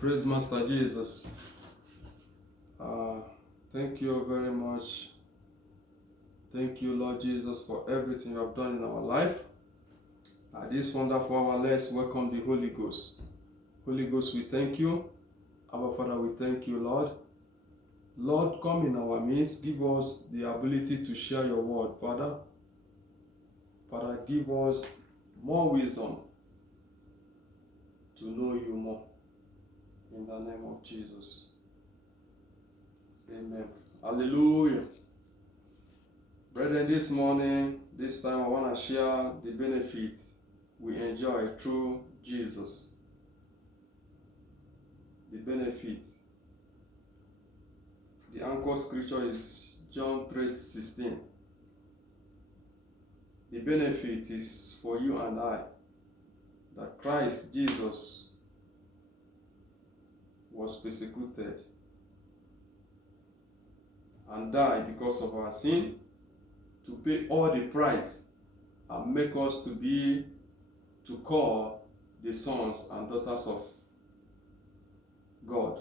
Praise Master Jesus. Thank you very much. Thank you, Lord Jesus, for everything you have done in our life. At this wonderful hour, let's welcome the Holy Ghost. Holy Ghost, we thank you. Our Father, we thank you, Lord. Lord, come in our midst. Give us the ability to share your word, Father. Father, give us more wisdom to know you more. In the name of Jesus. Amen. Hallelujah. Brethren, this morning, this time I want to share the benefits we enjoy through Jesus. The benefit. The anchor scripture is John 3:16. The benefit is for you and I, that Christ Jesus was persecuted and died because of our sin, to pay all the price and make us to call the sons and daughters of God.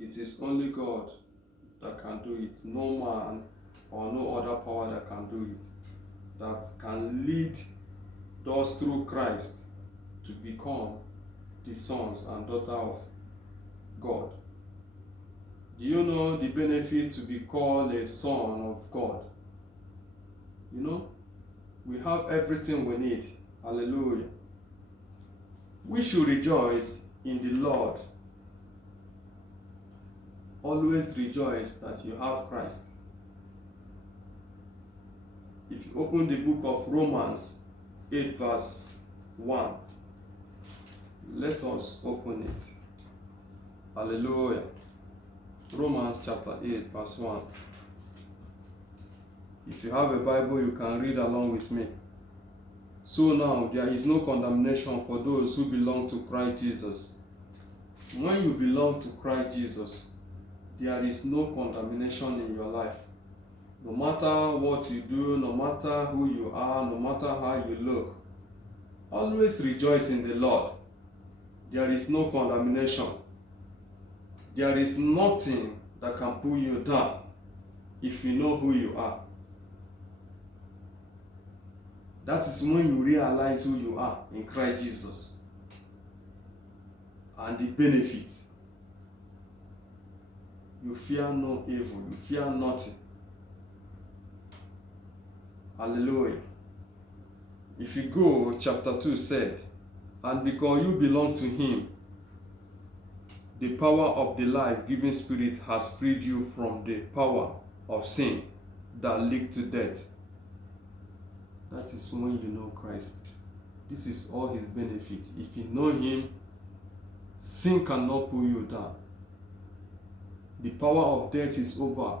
It is only God that can do it. No man or no other power that can do it. That can lead those through Christ to become the sons and daughters of God. Do you know the benefit to be called a son of God? You know, we have everything we need. Hallelujah. We should rejoice in the Lord. Always rejoice that you have Christ. If you open the book of Romans 8 verse 1, let us open it. Hallelujah. Romans chapter 8 verse 1. If you have a Bible, you can read along with me. So now, there is no condemnation for those who belong to Christ Jesus. When you belong to Christ Jesus, there is no condemnation in your life. No matter what you do, no matter who you are, no matter how you look, always rejoice in the Lord. There is no condemnation. There is nothing that can pull you down if you know who you are. That is when you realize who you are in Christ Jesus and the benefit. You fear no evil, you fear nothing. Hallelujah. If you go, chapter 2 said, and because you belong to him, the power of the life-giving spirit has freed you from the power of sin that lead to death. That is when you know Christ. This is all his benefit. If you know him, sin cannot pull you down. The power of death is over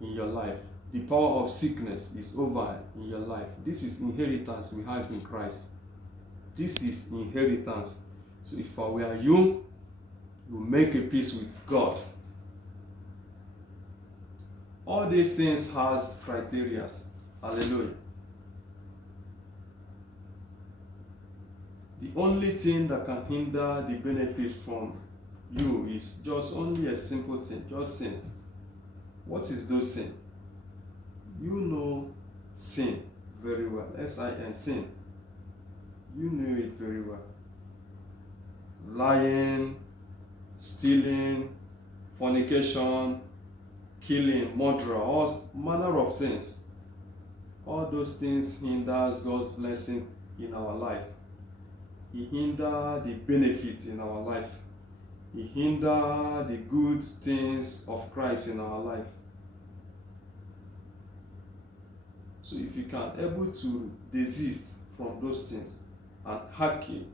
in your life. The power of sickness is over in your life. This is inheritance we have in Christ. This is inheritance. So if I were you, you make a peace with God. All these things has criteria. Hallelujah. The only thing that can hinder the benefit from you is just only a simple thing, just sin. What is those sin? You know sin very well. S-I-N, sin. You know it very well. Lying, stealing, fornication, killing, murder, all manner of things. All those things hinders God's blessing in our life. He hinders the benefit in our life. He hinders the good things of Christ in our life. So if you can able to desist from those things and hearken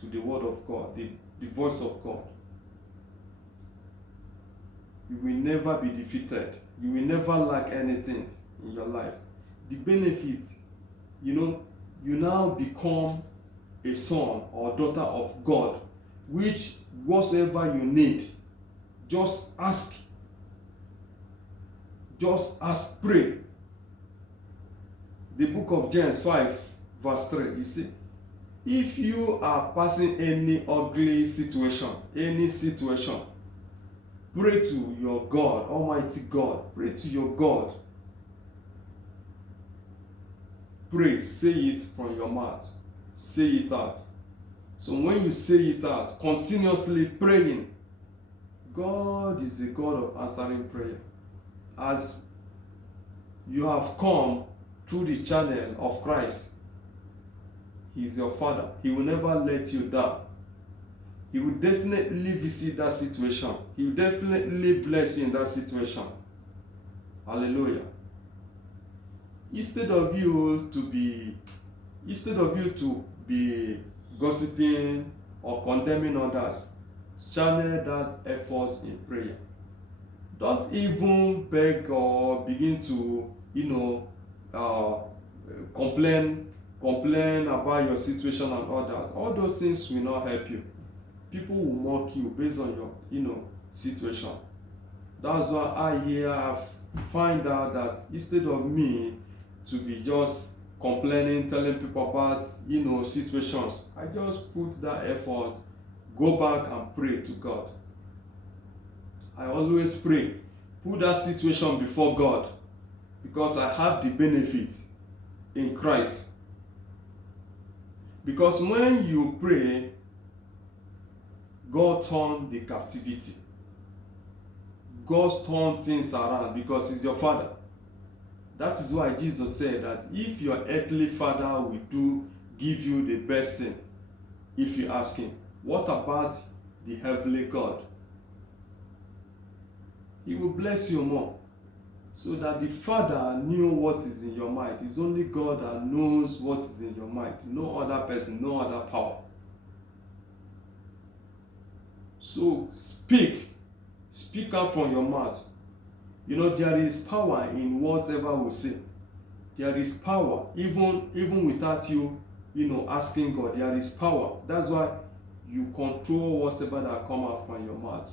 to the word of God, the voice of God, you will never be defeated. You will never lack anything in your life. The benefit, you now become a son or daughter of God, which whatsoever you need, just ask, pray. The book of James 5 verse 3, you see, If you are passing any ugly situation, pray to your God, Almighty God. Pray to your God. Pray, say it from your mouth. Say it out. So when you say it out, continuously praying, God is the God of answering prayer. As you have come through the channel of Christ, He is your Father. He will never let you down. He will definitely visit that situation. He will definitely bless you in that situation. Hallelujah. Instead of you to be gossiping or condemning others, channel that effort in prayer. Don't even beg or begin to, complain about your situation and all that. All those things will not help you. People will mock you based on your, situation. That's why I find out that instead of me to be just complaining, telling people about, situations, I just put that effort, go back and pray to God. I always pray, put that situation before God, because I have the benefit in Christ. Because when you pray, God turns the captivity. God turns things around because He's your Father. That is why Jesus said that if your earthly father will give you the best thing, if you ask Him, what about the heavenly God? He will bless you more. So that the Father knew what is in your mind. It's only God that knows what is in your mind. No other person, no other power. So speak out from your mouth. There is power in whatever we say. There is power even without you, asking God. There is power. That's why you control whatever that come out from your mouth.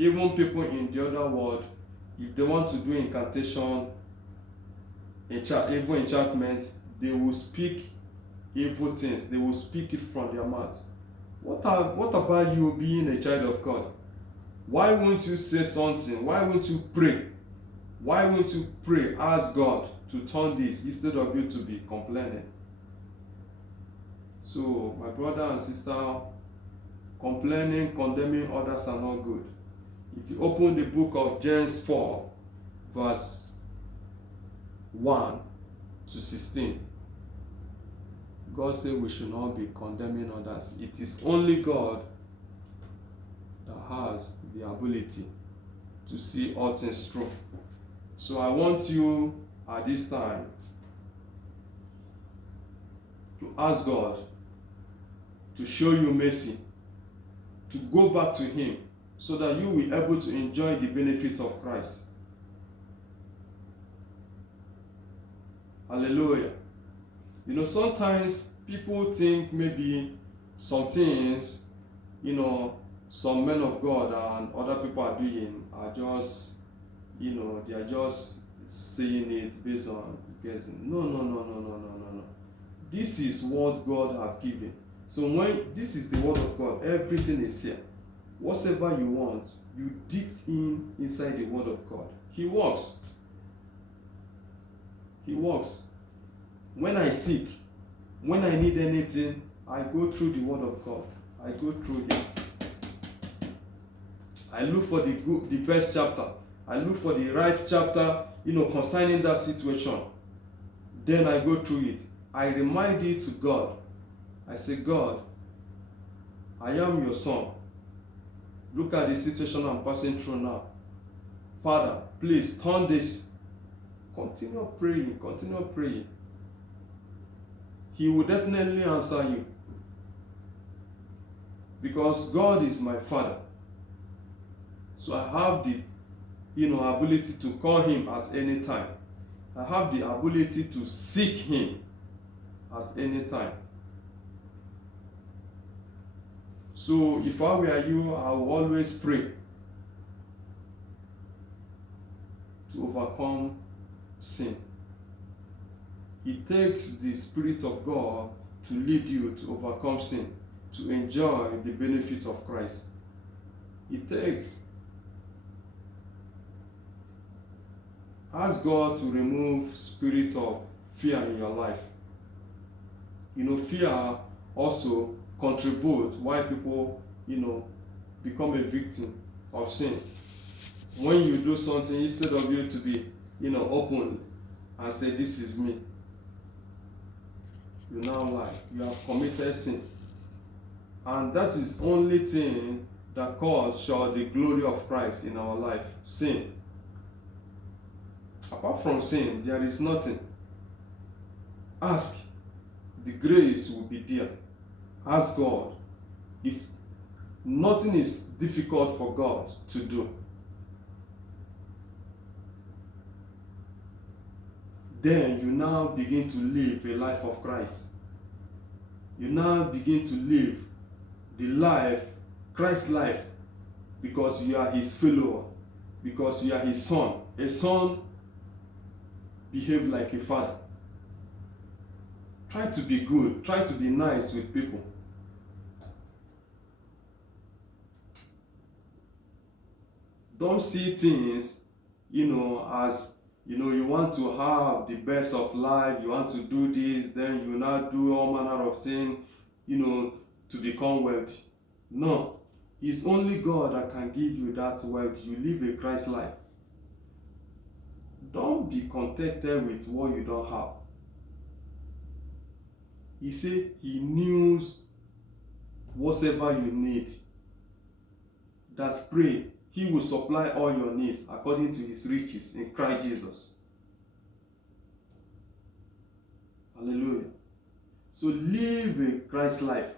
Even people in the other world, if they want to do incantation, evil enchantment, they will speak evil things. They will speak it from their mouth. What about you being a child of God? Why won't you say something? Why won't you pray? Why won't you pray, ask God to turn this instead of you to be complaining? So, my brother and sister, complaining, condemning others are not good. If you open the book of James 4, verse 1 to 16, God said we should not be condemning others. It is only God that has the ability to see all things through. So I want you at this time to ask God to show you mercy, to go back to Him, so that you will be able to enjoy the benefits of Christ. Hallelujah. Sometimes people think maybe some things, some men of God and other people are doing are just, they are just saying it based on guessing. No. This is what God have given. So when this is the word of God, everything is here. Whatever you want, you dig inside the word of God. He works. When I seek, when I need anything, I go through the word of God. I go through it. I look for the best chapter. I look for the right chapter, concerning that situation. Then I go through it. I remind it to God. I say, God, I am your son. Look at the situation I'm passing through now. Father, please turn this. Continue praying. He will definitely answer you. Because God is my Father. So I have the ability to call Him at any time. I have the ability to seek Him at any time. So if I were you, I will always pray to overcome sin. It takes the Spirit of God to lead you to overcome sin, to enjoy the benefit of Christ. It takes. Ask God to remove spirit of fear in your life. Fear also contributes why people, become a victim of sin. When you do something, instead of you to be, open and say, this is me, you now lie. You have committed sin. And that is only thing that causes short the glory of Christ in our life. Sin. Apart from sin, there is nothing. Ask. The grace will be there. Ask God. If nothing is difficult for God to do, then you now begin to live a life of Christ. You now begin to live the life, Christ's life, because you are his follower, because you are his son. A son behaves like a father. Try to be good. Try to be nice with people. Don't see things, as, you want to have the best of life, you want to do this, then you now do all manner of things, to become wealthy. No. It's only God that can give you that wealth. You live a Christ life. Don't be contented with what you don't have. He said he knows whatever you need. That's pray. He will supply all your needs according to his riches in Christ Jesus. Hallelujah. So live a Christ life.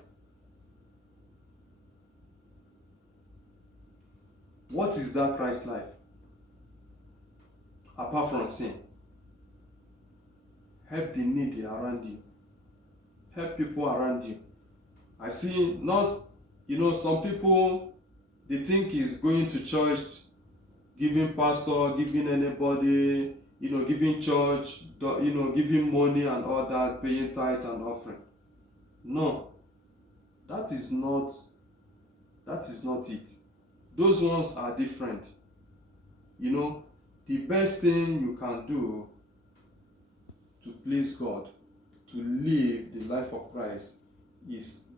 What is that Christ life? Apart from sin. Help the needy around you. Help people around you. I see not, some people, they think is going to church, giving pastor, giving anybody, giving church, giving money and all that, paying tithe and offering. No, that is not it. Those ones are different. The best thing you can do to please God, to live the life of Christ, is,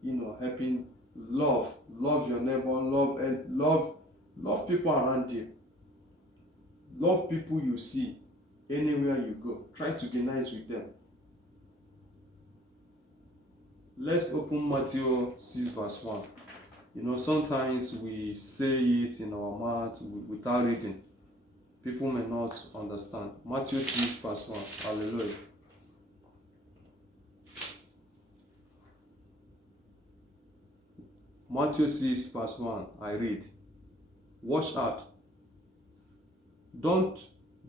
helping love your neighbor, love people around you. Love people you see anywhere you go. Try to be nice with them. Let's open Matthew 6 verse 1. Sometimes we say it in our mouth without reading. People may not understand. Matthew 6 verse 1. Hallelujah. Matthew 6 verse 1. I read. Watch out. Don't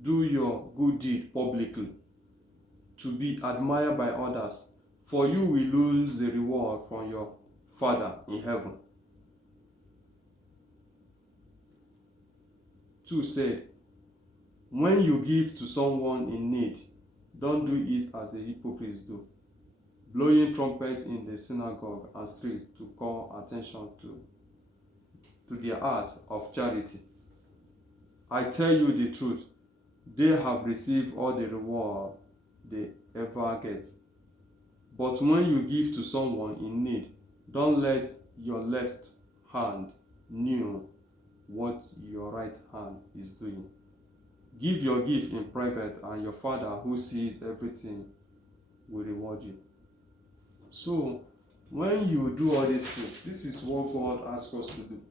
do your good deed publicly to be admired by others, for you will lose the reward from your Father in heaven. 2 said, when you give to someone in need, don't do it as the hypocrites do, blowing trumpet in the synagogue and street to call attention to their acts of charity. I tell you the truth, they have received all the reward they ever get. But when you give to someone in need, don't let your left hand know what your right hand is doing. Give your gift in private, and your Father who sees everything will reward you. So, when you do all these things, this is what God asks us to do.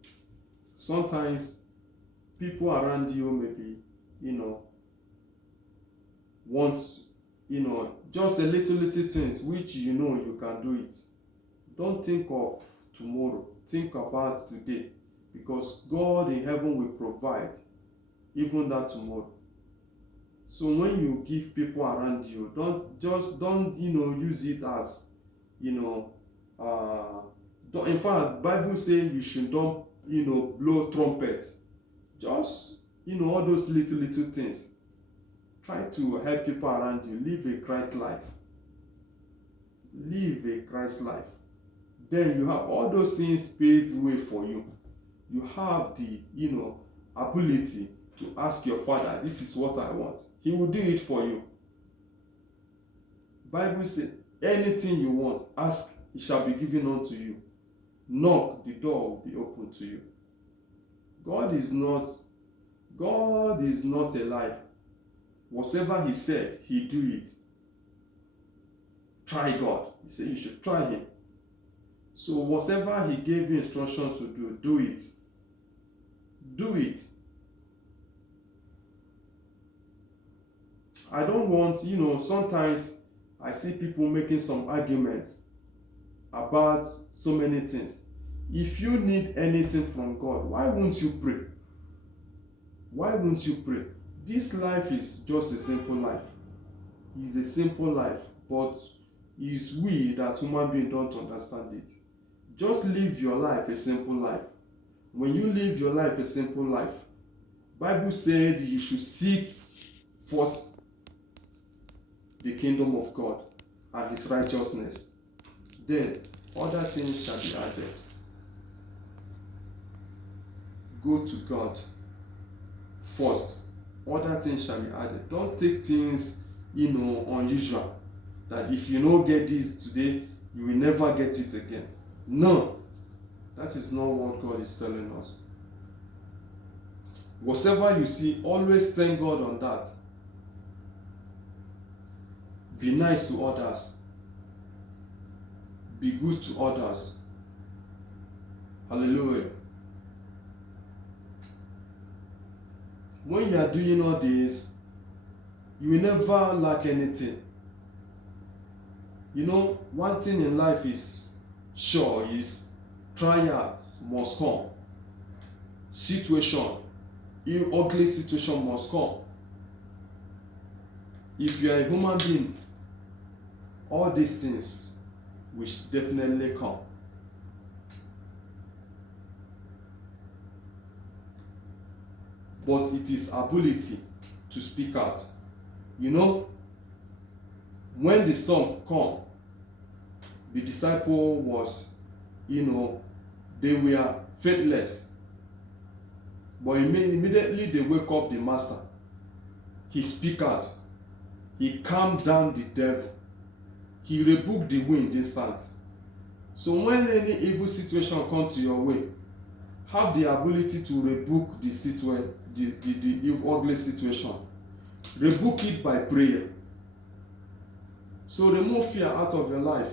Sometimes people around you maybe, want, just a little things which you can do it. Don't think of tomorrow. Think about today, because God in heaven will provide even that tomorrow. So when you give people around you, don't use it as, in fact, Bible says you should don't, blow trumpet. Just, all those little things. Try to help people around you. Live a Christ life. live a Christ life. Then you have all those things paved way for you. You have the, ability to ask your Father, this is what I want. He will do it for you. Bible says, anything you want, ask, it shall be given unto you. Knock, the door will be opened to you. God is not a liar. Whatever he said, he do it. Try God. He said you should try him. So whatever he gave you instructions to do it. Do it. I don't want, sometimes I see people making some arguments about so many things. If you need anything from God, why won't you pray? Why won't you pray? This life is just a simple life. It's a simple life, but it's we that human beings don't understand it. Just live your life a simple life. When you live your life a simple life, Bible said you should seek first the kingdom of God and his righteousness. Then other things shall be added. Go to God first. Other things shall be added. Don't take things, unusual. That if you don't get this today, you will never get it again. No. That is not what God is telling us. Whatever you see, always thank God on that. Be nice to others. Be good to others. Hallelujah. When you are doing all this, you will never lack anything. One thing in life is sure is trial must come. Ugly situation must come. If you are a human being, all these things will definitely come. But it is ability to speak out. When the storm come, the disciple was, they were faithless. But immediately they wake up the master. He speak out. He calmed down the devil. He rebuked the wind instant. So when any evil situation comes to your way, have the ability to rebuke the ugly situation. Rebuke it by prayer. So remove fear out of your life.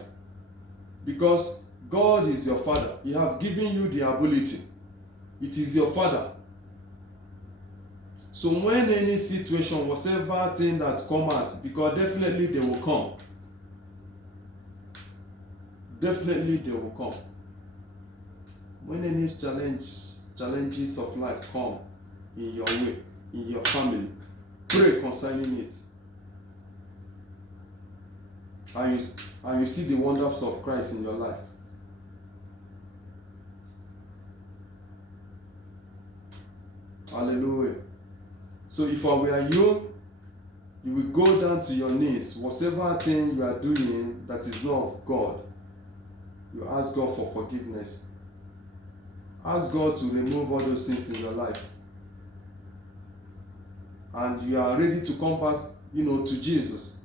Because God is your Father. He has given you the ability. It is your Father. So when any situation, whatever thing that come out, because definitely they will come. Definitely they will come. When any challenges of life come in your way, in your family, pray concerning it. And you see the wonders of Christ in your life. Hallelujah. So if I were you, you will go down to your knees. Whatever thing you are doing that is not of God, you ask God for forgiveness. Ask God to remove all those things in your life. And you are ready to come back, to Jesus.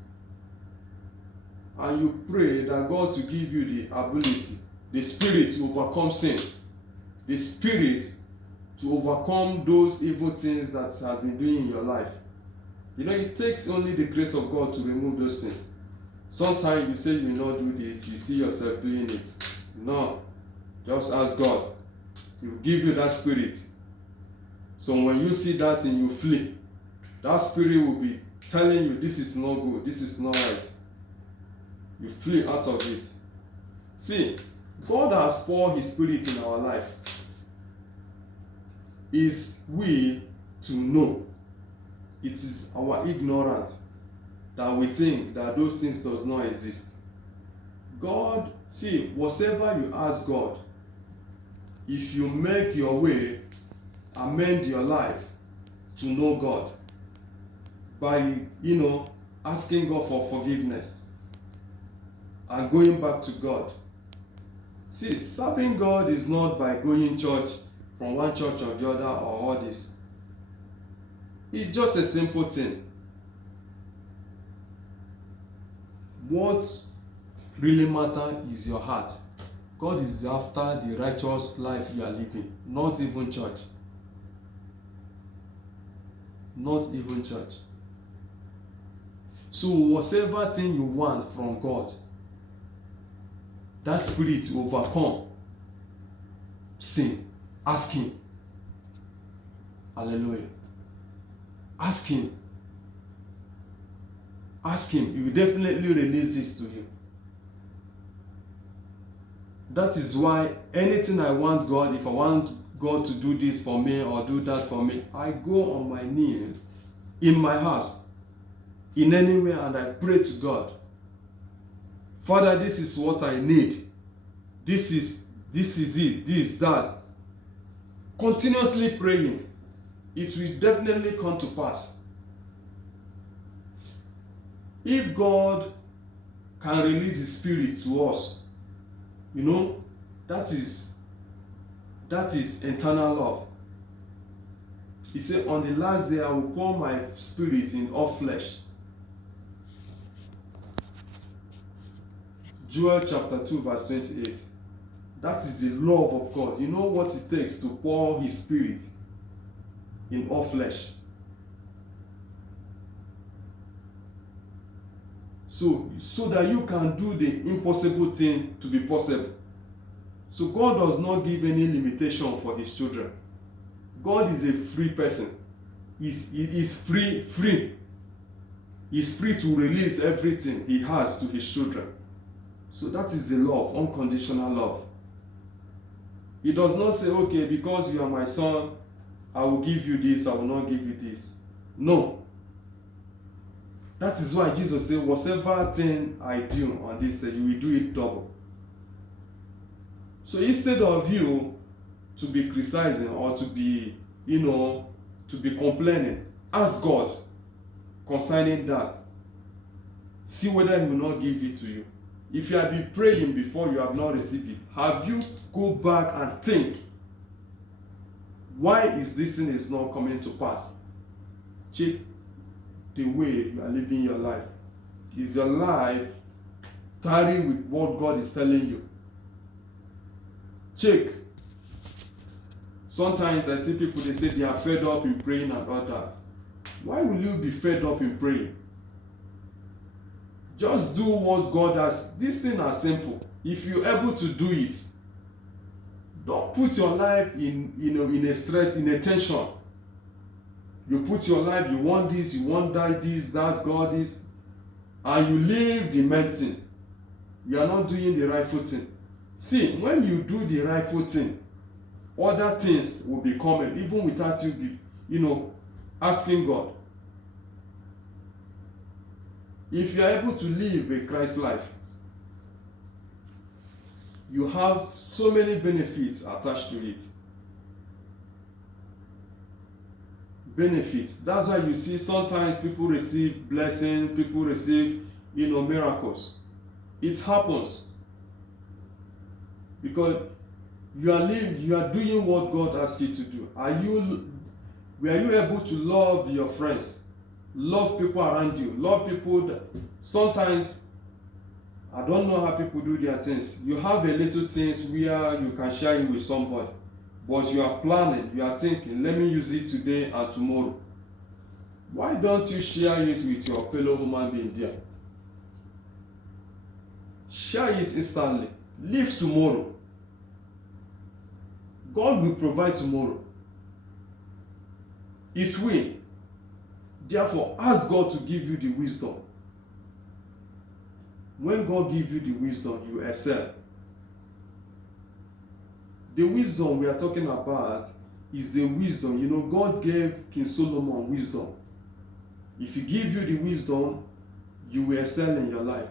And you pray that God to give you the ability, the spirit to overcome sin. The spirit to overcome those evil things that has been doing in your life. It takes only the grace of God to remove those things. Sometimes you say you will not do this, you see yourself doing it. No. Just ask God. He will give you that spirit. So when you see that thing, you flee. That spirit will be telling you this is not good, this is not right. You flee out of it. See, God has poured his spirit in our life. Is we to know. It is our ignorance that we think that those things does not exist. God, see, whatever you ask God, if you make your way, amend your life to know God by, asking God for forgiveness and going back to God. See, serving God is not by going church from one church or the other or all this. It's just a simple thing. What really matters is your heart. God is after the righteous life you are living, not even church. Not even church. So whatever thing you want from God, that spirit to overcome sin, ask him. Hallelujah. Ask him. Ask him. He will definitely release this to you. That is why anything I want God, if I want God to do this for me or do that for me, I go on my knees in my house, in any way, and I pray to God. Father, this is what I need. This is it. This, that. Continuously praying. It will definitely come to pass. If God can release His Spirit to us, that is eternal love. He said, on the last day I will pour my spirit in all flesh. Joel chapter 2 verse 28. That is the love of God. You know what it takes to pour His Spirit in all flesh. So that you can do the impossible thing to be possible. So God does not give any limitation for His children. God is a free person. He's free. He's free to release everything He has to His children. So that is the love, unconditional love. He does not say, okay, because you are my son, I will give you this, I will not give you this. No. That is why Jesus said, whatever thing I do on this day, you will do it double. So instead of you to be criticizing or to be, to be complaining, ask God concerning that. See whether He will not give it to you. If you have been praying before you have not received it, have you go back and think, why is this thing is not coming to pass? Check the way you are living your life. Is your life tally with what God is telling you? Check. Sometimes I see people, they say they are fed up in praying and all that. Why will you be fed up in praying? Just do what God has. This thing is simple. If you're able to do it, don't put your life in a stress, in a tension. You put your life, you want this, you want that, this, that, God is, and you leave the main thing. You are not doing the rightful thing. See, when you do the rightful thing, other things will be coming, even without you asking God. If you are able to live a Christ life, you have so many benefits attached to it. Benefit. That's why you see sometimes people receive blessing, people receive, miracles. It happens because you are doing what God asks you to do. Were you able to love your friends, love people around you, love people that sometimes, I don't know how people do their things. You have a little things where you can share it with somebody, but you are planning, you are thinking, let me use it today and tomorrow. Why don't you share it with your fellow human being there? Share it instantly. Live tomorrow. God will provide tomorrow. His will. Therefore, ask God to give you the wisdom. When God gives you the wisdom, you excel. The wisdom we are talking about is the wisdom. God gave King Solomon wisdom. If He gives you the wisdom, you will excel in your life.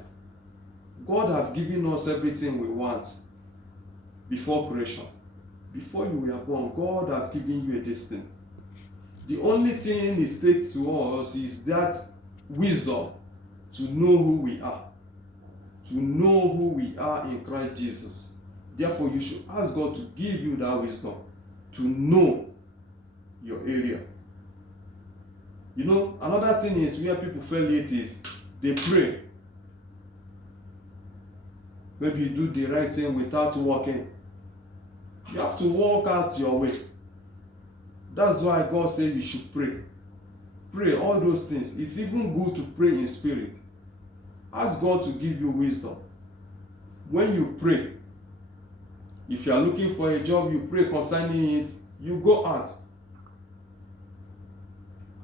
God has given us everything we want before creation. Before you were born, God has given you a destiny. The only thing it takes to us is that wisdom to know who we are, to to know who we are in Christ Jesus. Therefore, you should ask God to give you that wisdom to know your area. You know, another thing is where people fail it is they pray. Maybe you do the right thing without working. You have to work out your way. That's why God said you should pray. Pray all those things. It's even good to pray in spirit. Ask God to give you wisdom. When you pray, if you are looking for a job, you pray concerning it, you go out.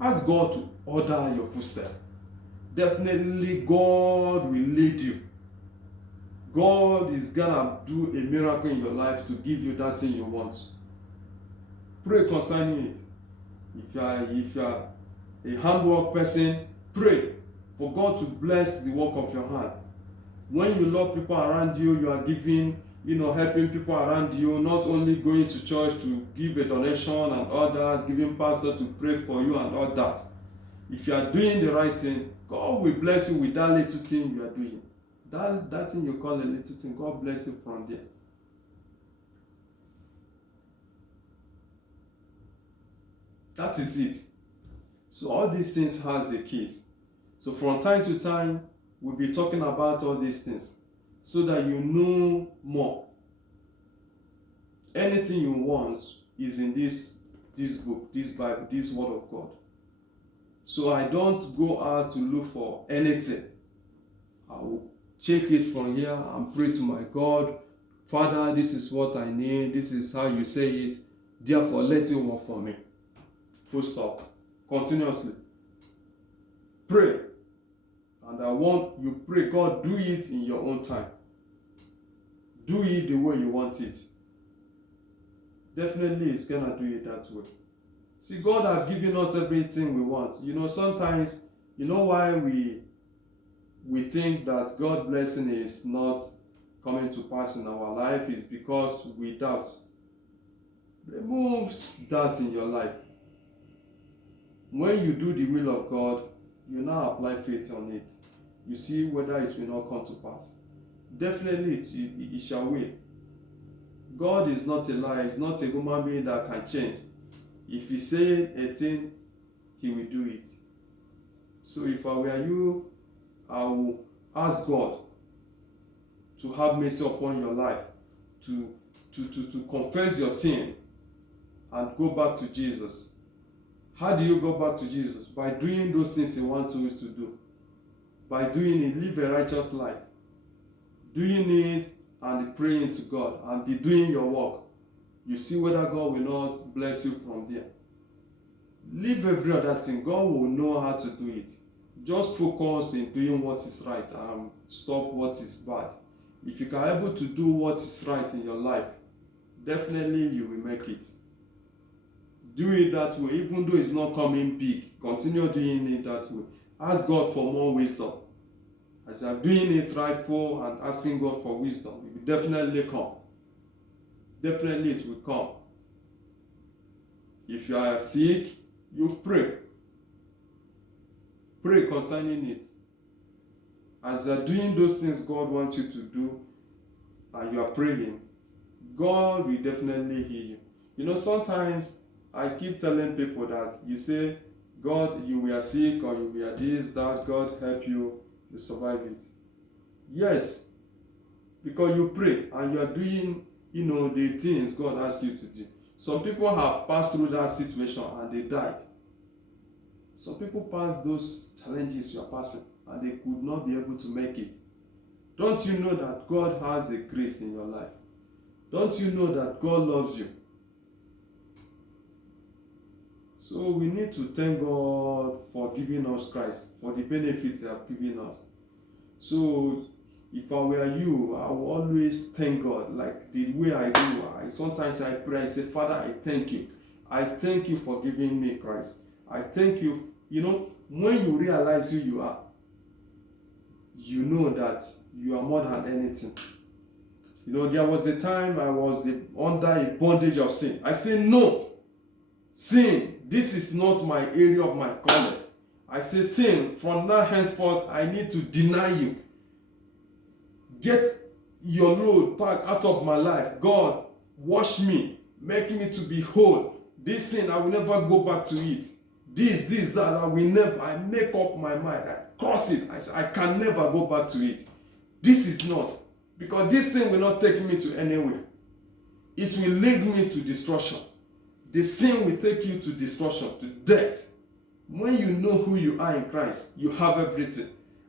Ask God to order your footsteps. Definitely God will lead you. God is gonna do a miracle in your life to give you that thing you want. Pray concerning it. If you are a handwork person, pray for God to bless the work of your hand. When you love people around you, you are giving, helping people around you, not only going to church to give a donation and all that, giving pastor to pray for you and all that. If you are doing the right thing, God will bless you with that little thing you are doing. That thing you call a little thing, God bless you from there. That is it. So all these things has a case. So from time to time, we'll be talking about all these things so that you know more. Anything you want is in this book, this Bible, this Word of God. So I don't go out to look for anything. I will check it from here and pray to my God. Father, this is what I need. This is how you say it. Therefore, let it work for me. Full stop. Continuously. Pray. And I want you pray, God, do it in your own time. Do it the way you want it. Definitely, it's going to do it that way. See, God has given us everything we want. Sometimes, why we think that God's blessing is not coming to pass in our life is because we doubt. Remove doubt in your life. When you do the will of God, you now apply faith on it. You see whether it will not come to pass. Definitely, it shall will. God is not a liar. He's not a human being that can change. If he said a thing, he will do it. So if I were you, I will ask God to have mercy upon your life, to confess your sin and go back to Jesus. How do you go back to Jesus? By doing those things he wants you to do. By doing it, live a righteous life. Doing it and praying to God and be doing your work. You see whether God will not bless you from there. Leave every other thing. God will know how to do it. Just focus in doing what is right and stop what is bad. If you can able to do what is right in your life, definitely you will make it. Do it that way, even though it's not coming big. Continue doing it that way. Ask God for more wisdom. As you are doing it rightful and asking God for wisdom, it will definitely come. Definitely it will come. If you are sick, you pray. Pray concerning it. As you are doing those things God wants you to do, and you are praying, God will definitely heal you. Sometimes I keep telling people that you say, God, you were sick or you were this, that, God help you, you survive it. Yes, because you pray and you are doing, the things God asks you to do. Some people have passed through that situation and they died. Some people pass those challenges you are passing and they could not be able to make it. Don't you know that God has a grace in your life? Don't you know that God loves you? So we need to thank God for giving us Christ, for the benefits he has given us. So if I were you, I will always thank God like the way I do. Sometimes I pray, I say, Father, I thank you. I thank you for giving me Christ. I thank you. When you realize who you are, you know that you are more than anything. There was a time I was under a bondage of sin. I say, no, sin, this is not my area of my calling. I say, sin, from now henceforth, I need to deny you. get your load back out of my life. God, wash me, make me to be whole. This sin, I will never go back to it. This, that, I will never. I make up my mind. I cross it. I say, I can never go back to it. This is not. Because this thing will not take me to anywhere. It will lead me to destruction. The sin will take you to destruction, to death. When you know who you are in Christ, you have everything.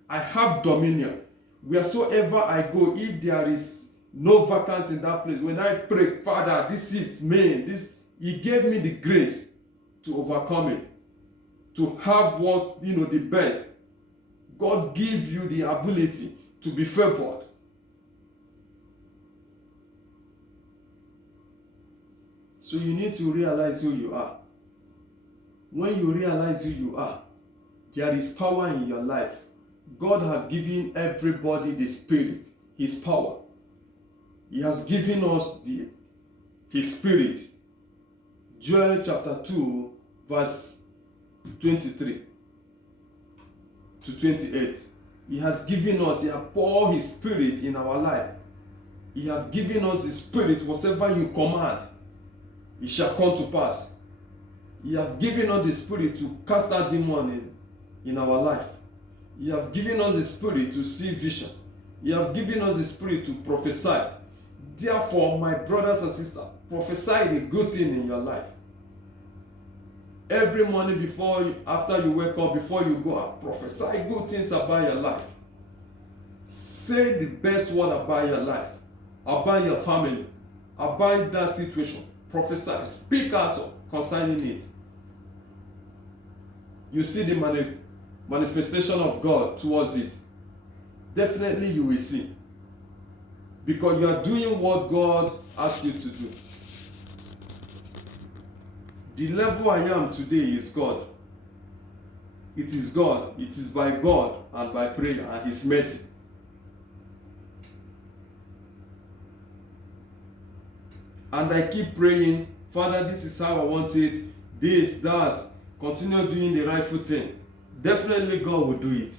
I have dominion. Wheresoever I go, if there is no vacancy in that place, when I pray, Father, this is me. He gave me the grace to overcome it, to have what, the best. God give you the ability to be favored. So you need to realize who you are. When you realize who you are, there is power in your life. God has given everybody the Spirit, His power. He has given us His Spirit. Joel chapter 2, verse 23 to 28. He has given us, He has poured His Spirit in our life. He has given us His Spirit. Whatever you command, it shall come to pass. He has given us the Spirit to cast out demon in our life. He has given us the Spirit to see vision. He has given us the Spirit to prophesy. Therefore, my brothers and sisters, prophesy the good thing in your life. Every morning after you wake up, before you go out, prophesy good things about your life. Say the best word about your life, about your family, about that situation. Prophesy, speak also concerning it. You see the manifestation of God towards it. Definitely you will see. Because you are doing what God asked you to do. The level I am today is God. It is God. It is by God and by prayer and His mercy. And I keep praying, Father, this is how I want it. This, that. Continue doing the rightful thing. Definitely God will do it.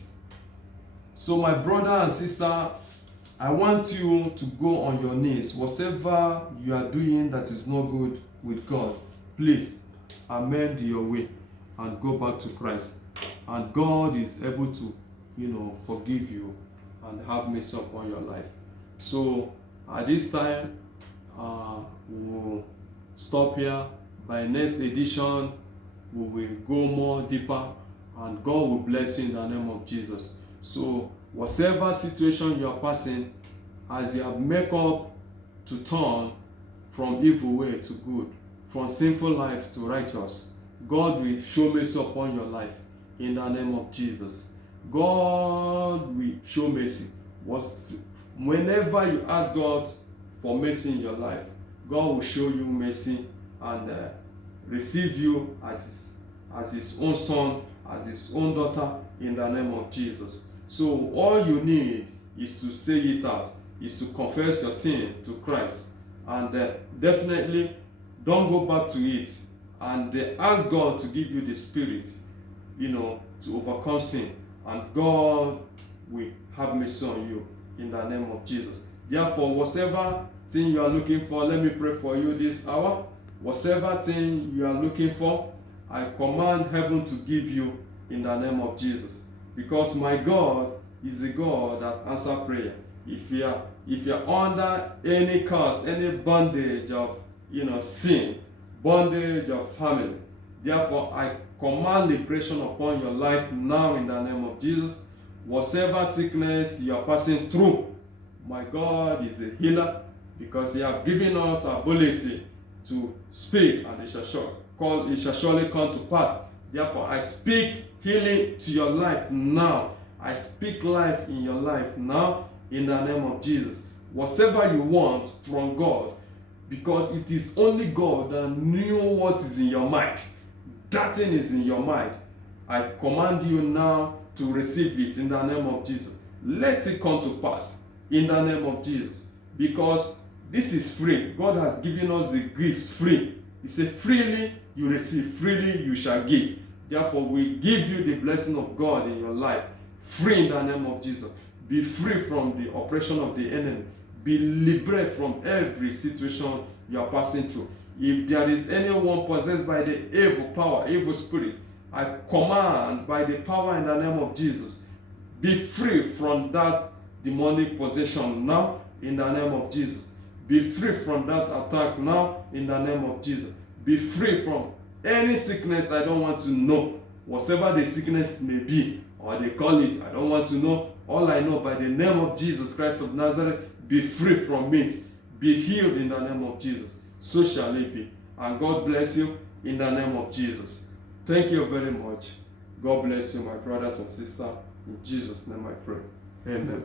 So my brother and sister, I want you to go on your knees. Whatever you are doing that is not good with God, please amend your way and go back to Christ. And God is able to, forgive you and have mercy upon your life. So at this time, we'll stop here. By next edition, we will go more deeper, and God will bless you in the name of Jesus. So whatever situation you are passing, as you have make up to turn from evil way to good, from sinful life to righteous, God will show mercy upon your life in the name of Jesus. God will show mercy. Whenever you ask God for mercy in your life, God will show you mercy and receive you as His own son, as His own daughter in the name of Jesus. So all you need is to say it out, is to confess your sin to Christ, and definitely don't go back to it, and ask God to give you the Spirit, to overcome sin, and God will have mercy on you in the name of Jesus. Therefore, whatever thing you are looking for, let me pray for you this hour. Whatever thing you are looking for, I command heaven to give you in the name of Jesus. Because my God is a God that answers prayer. If you are under any curse, any bondage of sin, bondage of family, therefore I command liberation upon your life now in the name of Jesus. Whatever sickness you are passing through, my God is a healer, because He has given us ability to speak, and it shall surely come to pass. Therefore, I speak healing to your life now. I speak life in your life now in the name of Jesus. Whatever you want from God, because it is only God that knew what is in your mind. That thing is in your mind. I command you now to receive it in the name of Jesus. Let it come to pass in the name of Jesus. Because this is free. God has given us the gift free. He said, freely you receive, freely you shall give. Therefore, we give you the blessing of God in your life, free in the name of Jesus. Be free from the oppression of the enemy. Be liberated from every situation you are passing through. If there is anyone possessed by the evil power, evil spirit, I command by the power in the name of Jesus, be free from that demonic possession now in the name of Jesus. Be free from that attack now in the name of Jesus. Be free from any sickness I don't want to know. Whatever the sickness may be, or they call it, I don't want to know. All I know, by the name of Jesus Christ of Nazareth, be free from it. Be healed in the name of Jesus. So shall it be. And God bless you in the name of Jesus. Thank you very much. God bless you, my brothers and sisters. In Jesus' name I pray. Amen.